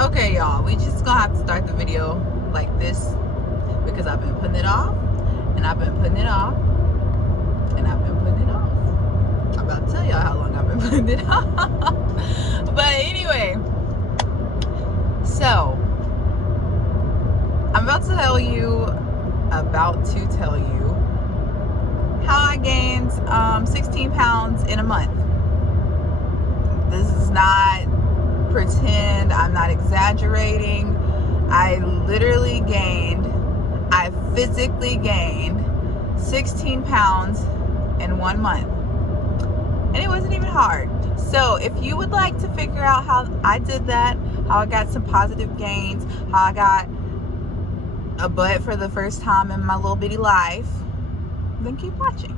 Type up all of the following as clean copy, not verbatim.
Okay, y'all, we just gonna have to start the video like this because I've been putting it off, and I've been putting it off, and I've been putting it off. I'm about to tell y'all how long I've been putting it off. But anyway, so I'm about to tell you how I gained 16 pounds in a month. This is not pretend, I'm not exaggerating. I physically gained 16 pounds in 1 month. And it wasn't even hard. So if you would like to figure out how I did that, how I got some positive gains, how I got a butt for the first time in my little bitty life, then keep watching.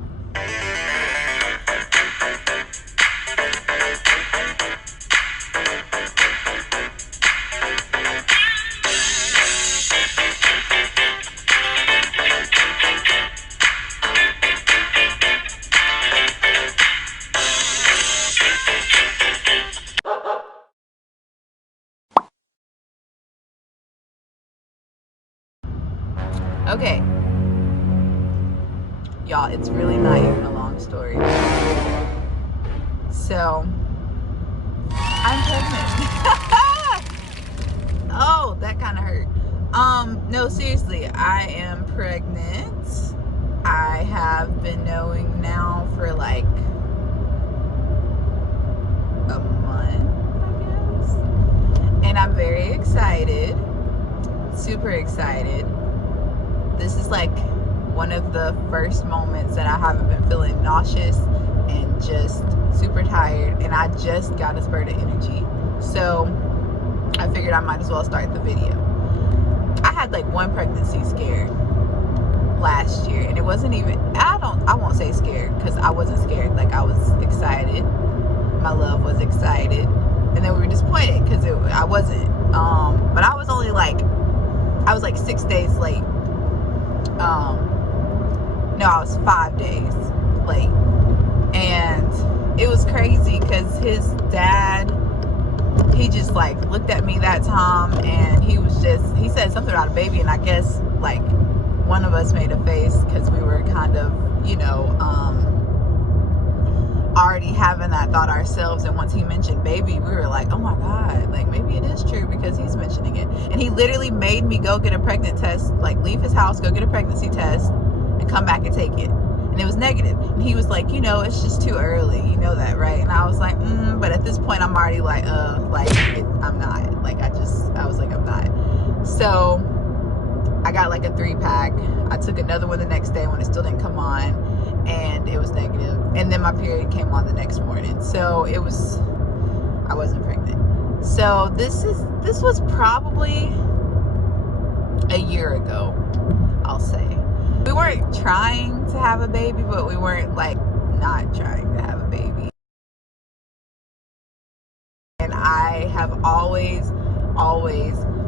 Okay, y'all, it's really not even a long story. So, I'm pregnant. Oh, that kind of hurt. No, seriously, I am pregnant. I have been knowing now for like a month, I guess. And I'm very excited. Super excited. This is like one of the first moments that I haven't been feeling nauseous and just super tired, and I just got a spurt of energy. So I figured I might as well start the video. I had like one pregnancy scare last year, and it wasn't even, I won't say scared, because I wasn't scared. Like, I was excited. My love was excited. And then we were disappointed because I wasn't. But I was only like, I was like 6 days late. No, I was 5 days late. And it was crazy because his dad, he just like looked at me that time, and he said something about a baby, and I guess like one of us made a face because we were kind of, you know, already having that thought ourselves. And once he mentioned baby, we were like, oh my God, like maybe it is true because he's mentioning it. And he literally made me go get a pregnant test, like leave his house, go get a pregnancy test, and come back and take it. And it was negative. And he was like, you know, it's just too early. You know that, right? And I was like, but at this point, I'm already like, I'm not. Like, I was like, I'm not. So I got like a 3-pack. I took another one the next day when it still didn't come on, and it was negative. And then my period came on the next morning. So I wasn't pregnant. So this was probably a year ago, I'll say. We weren't trying to have a baby, but we weren't like not trying to have a baby. And I have always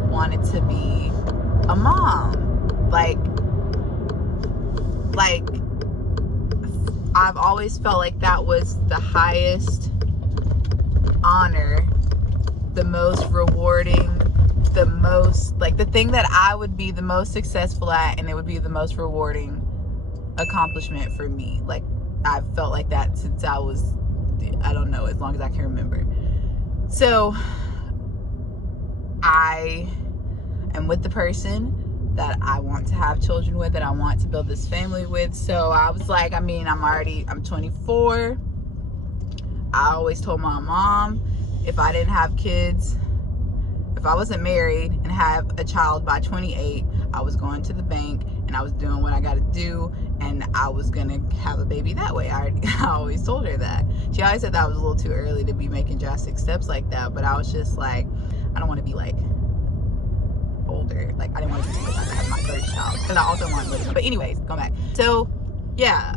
wanted to be a mom. Like I've always felt like that was the highest honor, the most rewarding, the most, like the thing that I would be the most successful at, and it would be the most rewarding accomplishment for me. Like, I've felt like that since I was, I don't know, as long as I can remember. So I am with the person that I want to have children with, that I want to build this family with. So I was like, I mean, I'm 24. I always told my mom, if I didn't have kids, if I wasn't married and have a child by 28, I was going to the bank and I was doing what I got to do, and I was gonna have a baby that way. I always told her that. She always said that was a little too early to be making drastic steps like that, but I was just like, I don't want to be like older. Like, I didn't want to be like, I have my third child, because I also want to. But anyways, going back. So yeah,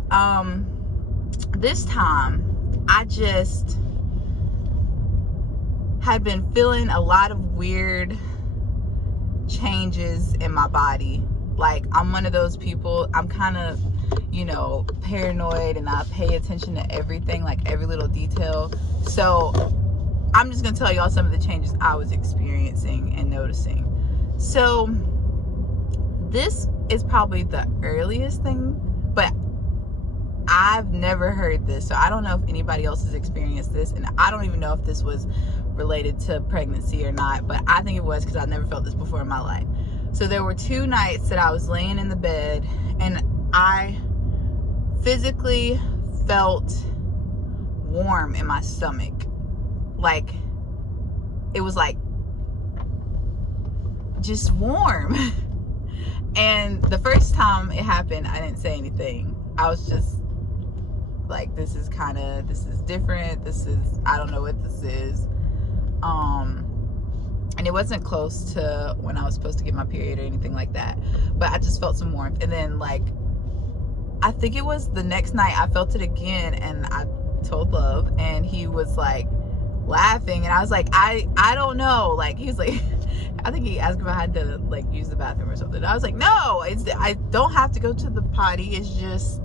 this time I just had been feeling a lot of weird changes in my body. Like, I'm one of those people, I'm kind of, you know, paranoid, and I pay attention to everything, like every little detail. So I'm just gonna tell y'all some of the changes I was experiencing and noticing. So this is probably the earliest thing, but I've never heard this, so I don't know if anybody else has experienced this, and I don't even know if this was related to pregnancy or not, but I think it was, because I've never felt this before in my life. So there were 2 nights that I was laying in the bed and I physically felt warm in my stomach. Like, it was like just warm. And the first time it happened, I didn't say anything. I was just like, this is different. I don't know what this is. And it wasn't close to when I was supposed to get my period or anything like that, but I just felt some warmth. And then, like, I think it was the next night I felt it again, and I told Love, and he was like laughing, and I was like, I don't know, like, he was like, I think he asked if I had to like use the bathroom or something. I was like, no, I don't have to go to the potty, it's just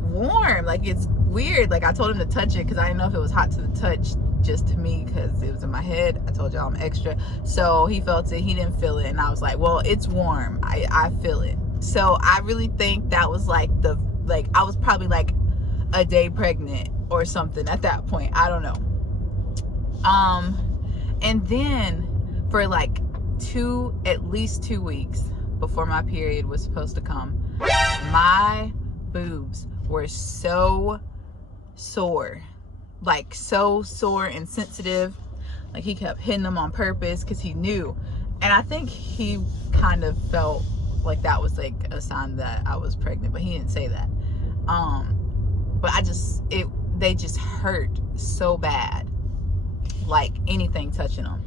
warm. Like, it's weird. Like, I told him to touch it because I didn't know if it was hot to the touch, just to me, because it was in my head. I told y'all I'm extra. So he felt it, he didn't feel it, and I was like, well, it's warm, I feel it. So I really think that was like I was probably like a day pregnant or something at that point, I don't know. And then for like at least 2 weeks before my period was supposed to come, my boobs were so sore, like so sore and sensitive. Like, he kept hitting them on purpose because he knew, and I think he kind of felt like that was like a sign that I was pregnant, but he didn't say that. But they just hurt so bad, like anything touching them.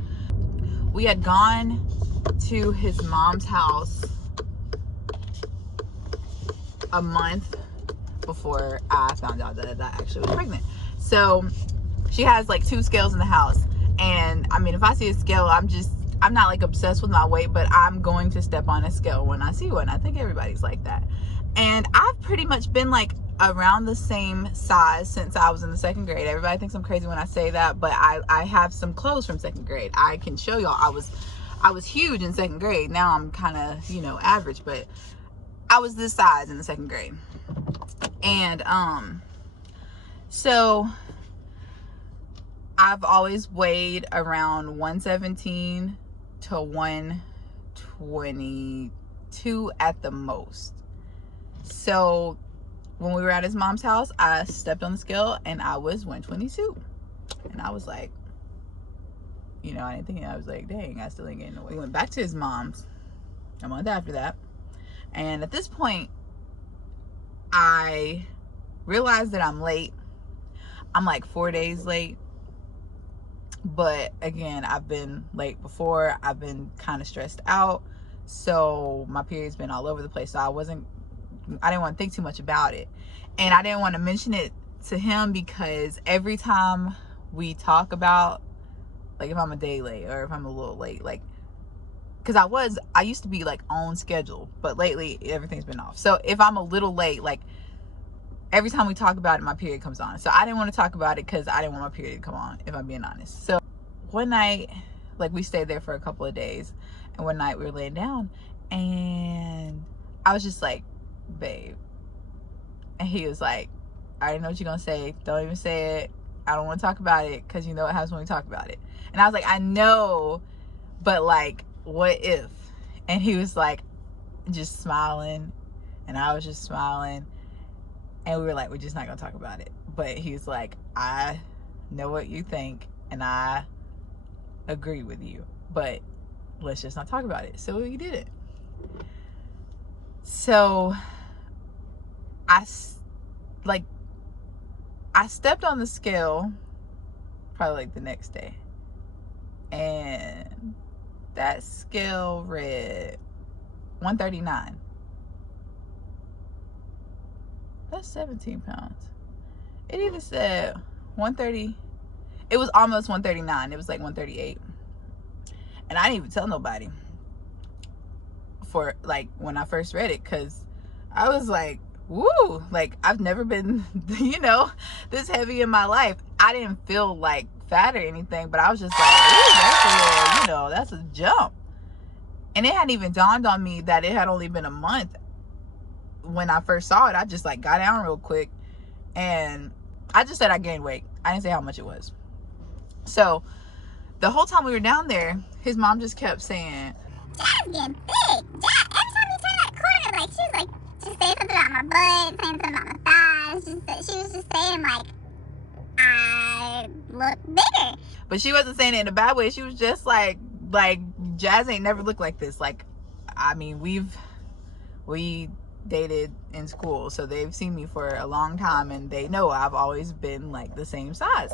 We had gone to his mom's house a month before I found out that I actually was pregnant. So she has like 2 scales in the house, and I mean, if I see a scale, I'm not like obsessed with my weight, but I'm going to step on a scale when I see one. I think everybody's like that. And I've pretty much been like around the same size since I was in the 2nd grade. Everybody thinks I'm crazy when I say that, but I have some clothes from 2nd grade. I can show y'all. I was huge in 2nd grade. Now I'm kind of, you know, average, but I was this size in the 2nd grade. And so I've always weighed around 117 to 122 at the most. So when we were at his mom's house, I stepped on the scale and I was 122. And I was like, you know, I didn't think, I was like, dang, I still ain't getting away. We went back to his mom's a month after that. And at this point, I realized that I'm late. I'm like 4 days late. But again, I've been late before. I've been kind of stressed out. So my period's been all over the place. So I didn't want to think too much about it. And I didn't want to mention it to him because every time we talk about, like, if I'm a day late or if I'm a little late, like, because I used to be like on schedule, but lately everything's been off. So if I'm a little late, like, every time we talk about it, my period comes on. So I didn't want to talk about it because I didn't want my period to come on, if I'm being honest. So one night, like, we stayed there for a couple of days, and one night we were laying down and I was just like, babe. And he was like, I already know what you're gonna say. Don't even say it. I don't want to talk about it because you know what happens when we talk about it. And I was like, I know, but like, what if? And he was like, just smiling, and I was just smiling. And we were like, we're just not gonna talk about it. But he was like, I know what you think and I agree with you, but let's just not talk about it. So we did it. So I stepped on the scale probably like the next day, and that scale read 139. That's 17 pounds. It either said 130. It was almost 139. It was like 138. And I didn't even tell nobody for like when I first read it, because I was like, woo, like I've never been, you know, this heavy in my life. I didn't feel like fat or anything, but I was just like, ooh, that's a little, you know, that's a jump. And it hadn't even dawned on me that it had only been a month. When I first saw it, I just like got down real quick, and I just said I gained weight. I didn't say how much it was. So the whole time we were down there, his mom just kept saying, Jazz getting big. Jazz, every time we turned that corner, like, she was like, just saying something about my butt, saying something about my thighs. She was just saying, like, I look bigger. But she wasn't saying it in a bad way. She was just like Jazz ain't never looked like this. Like, I mean, we dated in school, so they've seen me for a long time, and they know I've always been like the same size,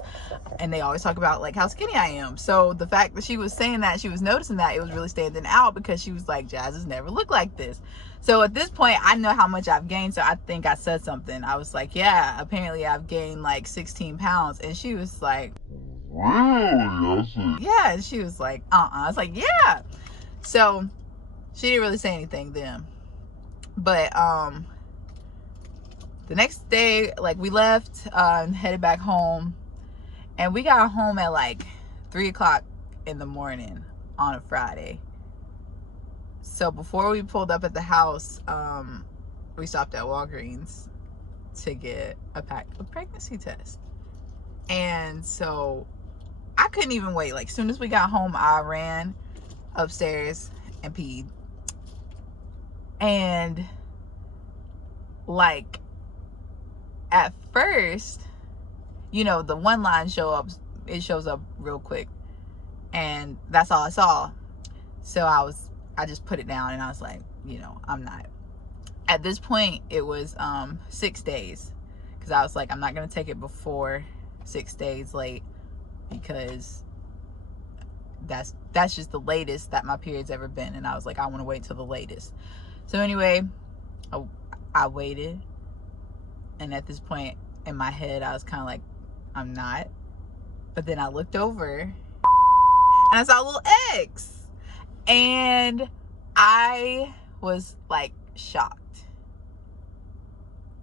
and they always talk about like how skinny I am. So the fact that she was saying that, she was noticing that, it was really standing out, because she was like, Jazz has never looked like this. So at this point, I know how much I've gained, so I think I said something. I was like, yeah, apparently I've gained like 16 pounds. And she was like, really? Yeah. And she was like, I was like, yeah. So she didn't really say anything then. But the next day, like, we left and headed back home, and we got home at like 3 o'clock in the morning on a Friday. So before we pulled up at the house, we stopped at Walgreens to get a pack of pregnancy tests. And so I couldn't even wait. Like, as soon as we got home, I ran upstairs and peed. And like, at first, you know, the one line it shows up real quick, and that's all I saw. So I just put it down, and I was like, you know, I'm not. At this point, it was 6 days, because I was like, I'm not gonna take it before 6 days late, because that's just the latest that my period's ever been. And I was like, I want to wait till the latest. So anyway, I waited, and at this point in my head, I was kind of like, I'm not. But then I looked over and I saw little eggs, and I was like shocked,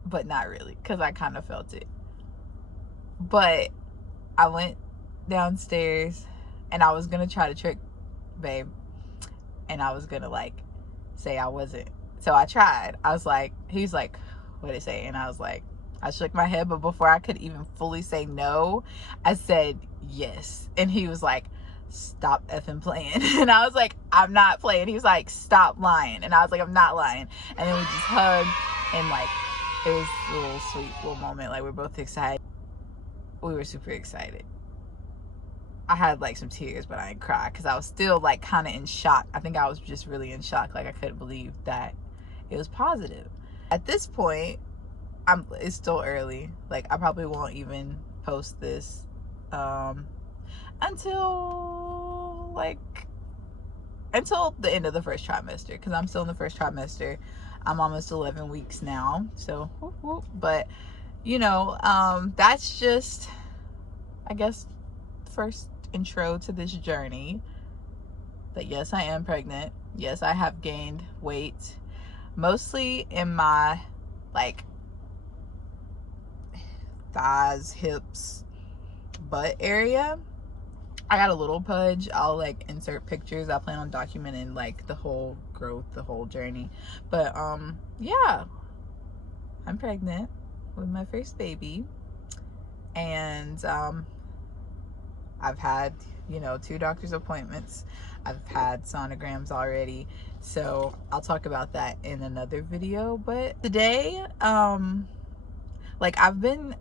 but not really, because I kind of felt it. But I went downstairs, and I was gonna try to trick babe, and I was gonna like say I wasn't. So I tried. I was like, he's like, what did it say? And I was like, I shook my head, but before I could even fully say no, I said yes. And he was like, stop effing playing. And I was like, I'm not playing. He was like, stop lying. And I was like, I'm not lying. And then we just hugged, and like, it was a little sweet little moment. Like, we're both excited. We were super excited. I had like some tears, but I didn't cry, because I was still like kind of in shock. I think I was just really in shock. Like, I couldn't believe that it was positive. At this point, it's still early. Like, I probably won't even post this until the end of the first trimester, because I'm still in the first trimester. I'm almost 11 weeks now, so whoop, whoop. But you know, that's just, I guess, first intro to this journey. That yes, I am pregnant. Yes, I have gained weight, mostly in my like thighs, hips, butt area. I got a little pudge. I'll like insert pictures. I plan on documenting like the whole growth, the whole journey. But yeah, I'm pregnant with my first baby, and I've had, you know, 2 doctor's appointments. I've had sonograms already, so I'll talk about that in another video. But today, like, I've been,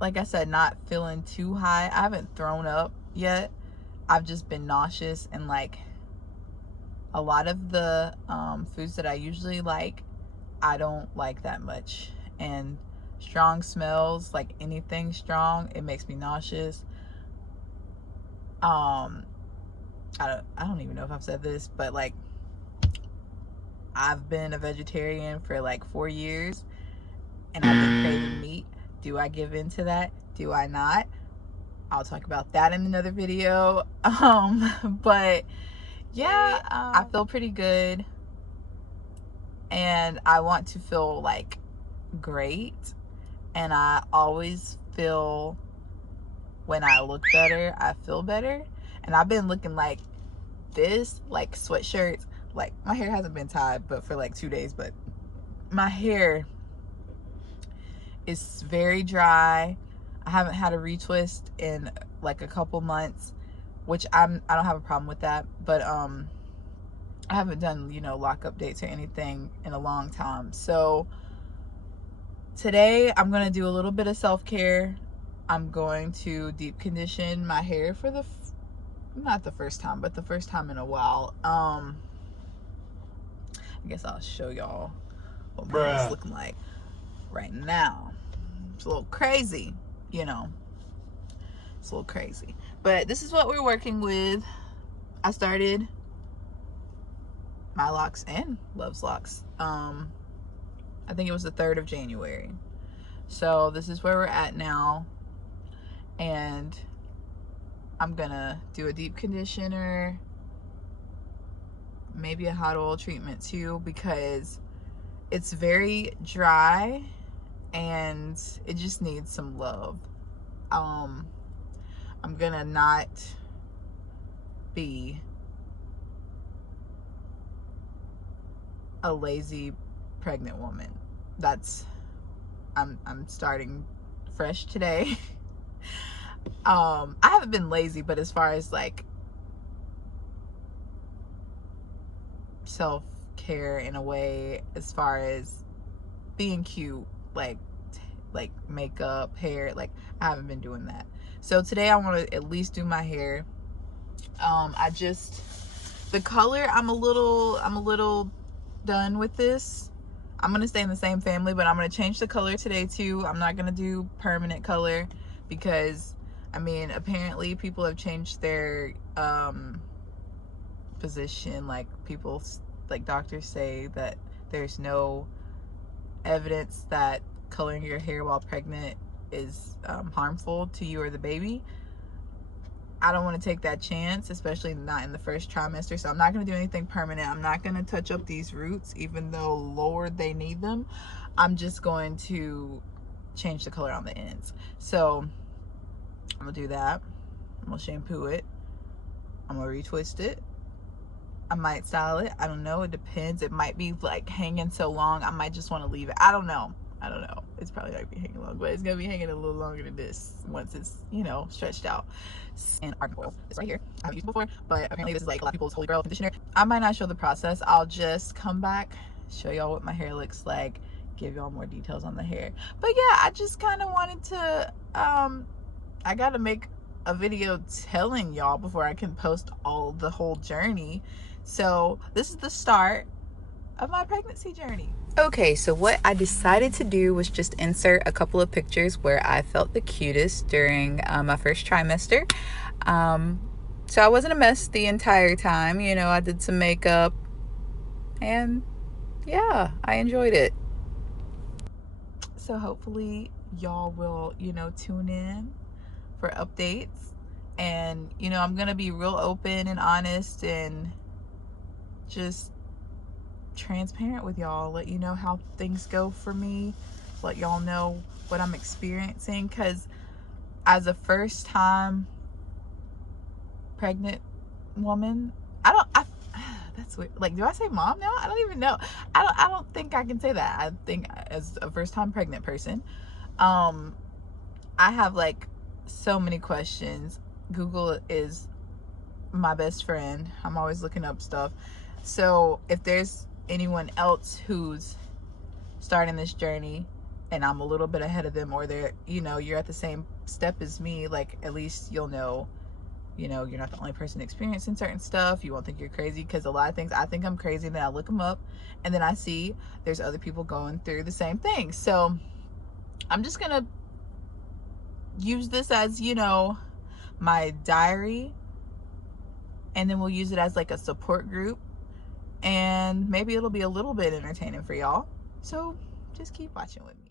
like I said, not feeling too high. I haven't thrown up yet. I've just been nauseous, and like a lot of the foods that I usually like, I don't like that much. And strong smells, like anything strong, it makes me nauseous. I don't even know if I've said this, but like, I've been a vegetarian for like 4 years, and I've been craving meat. Do I give in to that? Do I not? I'll talk about that in another video. But yeah, I feel pretty good, and I want to feel like great. And I always feel when I look better, I feel better. And I've been looking like this, like sweatshirts. Like, my hair hasn't been tied but for like 2 days, but my hair is very dry. I haven't had a retwist in like a couple months, which I don't have a problem with that, but I haven't done, you know, lock updates or anything in a long time. So today I'm gonna do a little bit of self-care. I'm going to deep condition my hair for the not the first time, but the first time in a while. I guess I'll show y'all what my hair is looking like right now. It's a little crazy, you know. It's a little crazy, but this is what we're working with. I started my locks and Love's locks, I think it was the 3rd of January. So this is where we're at now, and I'm gonna do a deep conditioner, maybe a hot oil treatment too, because it's very dry and it just needs some love. I'm gonna not be a lazy pregnant woman. I'm starting fresh today. I haven't been lazy, but as far as like self-care in a way, as far as being cute, like makeup, hair, like I haven't been doing that. So today I want to at least do my hair. The color, I'm a little done with this. I'm gonna stay in the same family, but I'm gonna change the color today too. I'm not gonna do permanent color because, I mean, apparently people have changed their position. Like, people, like doctors say that there's no evidence that coloring your hair while pregnant is harmful to you or the baby. I don't want to take that chance, especially not in the first trimester. So I'm not going to do anything permanent. I'm not going to touch up these roots, even though, Lord, they need them. I'm just going to change the color on the ends. So I'm going to do that. I'm going to shampoo it. I'm going to retwist it. I might style it. I don't know. It depends. It might be like hanging so long, I might just want to leave it. I don't know. It's probably not gonna be hanging long, but it's gonna be hanging a little longer than this once it's, you know, stretched out. And argan oil is right here. I haven't used it before, but apparently this is like a lot of people's holy grail conditioner. I might not show the process. I'll just come back, show y'all what my hair looks like, give y'all more details on the hair. But yeah, I just kind of wanted to, I gotta make a video telling y'all before I can post the whole journey. So this is the start of my pregnancy journey. Okay, so what I decided to do was just insert a couple of pictures where I felt the cutest during my first trimester. So I wasn't a mess the entire time. You know, I did some makeup and yeah, I enjoyed it. So hopefully y'all will, you know, tune in for updates. And, you know, I'm gonna be real open and honest and just transparent with y'all, let you know how things go for me, let y'all know what I'm experiencing, because as a first time pregnant woman, that's weird. Like, do I say mom now? I don't even know. I don't think I can say that. I think as a first time pregnant person, I have like so many questions. Google is my best friend. I'm always looking up stuff. So if there's anyone else who's starting this journey and I'm a little bit ahead of them, or they're, you know, you're at the same step as me, like, at least you'll know, you know, you're not the only person experiencing certain stuff. You won't think you're crazy, because a lot of things I think I'm crazy, and then I look them up and then I see there's other people going through the same thing. So I'm just gonna use this as, you know, my diary, and then we'll use it as like a support group, and maybe it'll be a little bit entertaining for y'all. So just keep watching with me.